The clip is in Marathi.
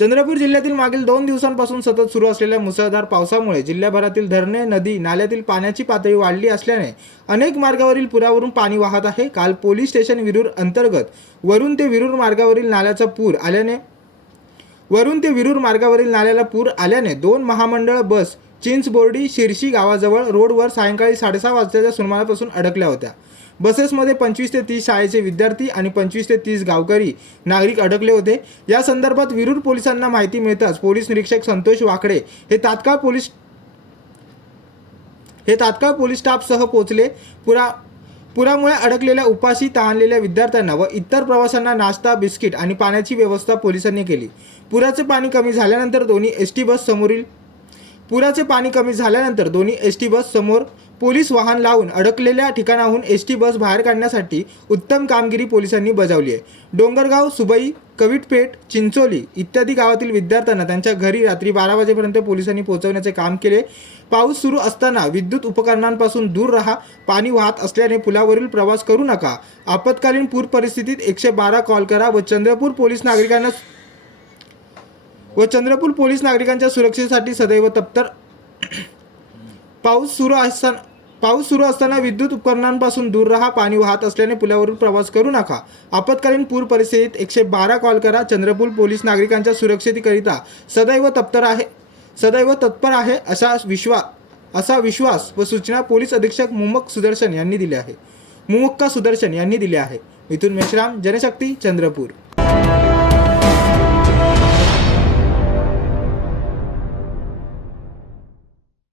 चंद्रपूर जिल्ह्यातील मागील दोन दिवसांपासून सतत सुरू असलेल्या मुसळधार पावसामुळे जिल्ह्याभरातील धरणे नदी नाल्यातील पाण्याची पातळी वाढली असल्याने अनेक मार्गावरील पुरावरून पाणी वाहत आहे. काल पोलीस स्टेशन विरूर अंतर्गत वरून ते विरूर मार्गावरील नाल्याचा पूर आल्याने वरून ते विरूर मार्गावरील नाल्याला पूर आल्याने दोन महामंडळ बस चिंचबोर्डी शिरशी गावाजवळ रोडवर सायंकाळी साडेसहा वाजताच्या सुमारापासून अडकल्या होत्या. बसेसमध्ये पंचवीस ते तीस शाळेचे विद्यार्थी आणि पंचवीस ते तीस गावकरी नागरिक अडकले होते. या संदर्भात विरूर पोलिसांना माहिती मिळताच पोलीस निरीक्षक संतोष वाकडे हे तात्काळ पोलीस हे तात्काळ पोलीस स्टाफसह पोहोचले. पुरा पुरामुळे अडकलेल्या उपाशी तहानलेल्या विद्यार्थ्यांना व इतर प्रवाशांना नाश्ता बिस्किट आणि पाण्याची व्यवस्था पोलिसांनी केली. पुराचे पाणी कमी झाल्यानंतर दोन्ही एस टी बस समोरील पुराचे पाणी कमी झाल्यानंतर दोन्ही एस टी बस समोर पोलीस वाहन लावून अडकलेल्या ठिकाणाहून एस टी बस बाहेर काढण्यासाठी उत्तम कामगिरी पोलिसांनी बजावली आहे. डोंगरगाव सुबई कविटपेठ चिंचोली इत्यादी गावातील विद्यार्थ्यांना त्यांच्या घरी रात्री बारा वाजेपर्यंत पोलिसांनी पोहोचवण्याचे काम केले. पाऊस सुरू असताना विद्युत उपकरणांपासून दूर राहा पाणी वाहत असल्याने पुलावरील प्रवास करू नका. आपत्कालीन पूर परिस्थितीत एकशे बारा कॉल करा व चंद्रपूर पोलीस नागरिकांना व चंद्रपूर पोलीस नागरिकांच्या सुरक्षेसाठी सदैव तत्पर पाऊस सुरू असताना पाऊस सुरू असताना विद्युत उपकरणांपासून दूर राहा पाणी वाहत असल्याने पुलावरून प्रवास करू नका. आपत्कालीन पूर परिस्थितीत एकशे बारा कॉल करा. चंद्रपूर पोलीस नागरिकांच्या सुरक्षेकरिता सदैव तत्पर आहे सदैव तत्पर आहे असा विश्वास असा विश्वास व सूचना पोलीस अधीक्षक मुमक सुदर्शन यांनी दिली आहे. मुमक्का सुदर्शन यांनी दिले आहे. मिथुन मेश्राम जनशक्ती चंद्रपूर.